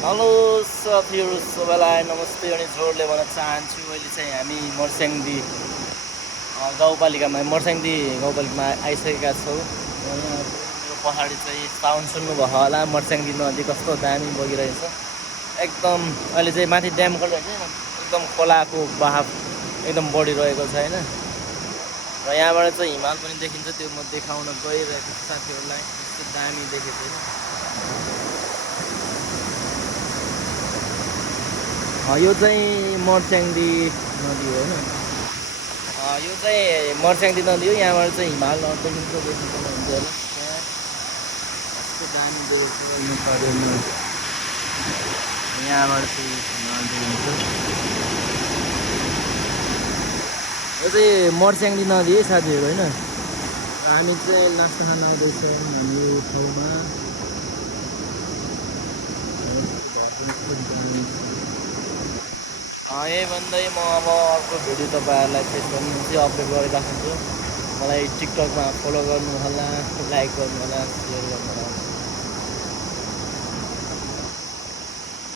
Hello साथीहरू सबैलाई नमस्ते अनि जोडले भन्न चाहन्छु। अहिले चाहिँ हामी मर्स्याङ्दी गाउँपालिकामा गाउँपालिकामा आइसकेका छौँ। र यहाँ यो पहाडी चाहिँ साउन्ड सुन्नुभयो होला। मर्स्याङ्दी नदी कस्तो दामी बगिरहेछ एकदम। अहिले चाहिँ माथि ड्यामको चाहिँ एकदम खोलाको बहाव एकदम बढिरहेको छ होइन। र यहाँबाट चाहिँ हिमाल पनि देखिन्छ, त्यो म देखाउन गइरहेको छु साथीहरूलाई। यस्तो दामी देखेको होइन। यो चाहिँ मर्स्याङ्दी नदी हो होइन। यो चाहिँ मर्स्याङ्दी नदी हो। यहाँबाट चाहिँ हिमाल देखिन्छ सक्नुहुन्छ होला। यस्तो दामी देखेको यहाँबाट चाहिँ हिमाल देखिन्छ। यो चाहिँ मर्स्याङ्दी नदी है साथीहरू होइन। हामी चाहिँ नास्ता खान आउँदैछौँ हामी यो ठाउँमा। यही भन्दै म अब अर्को भिडियो तपाईँहरूलाई फेसबुकमा चाहिँ अपलोड गरिराख्छु। मलाई टिकटकमा फलो गर्नु होला, लाइक गर्नु होला, सेयर गर्नु होला।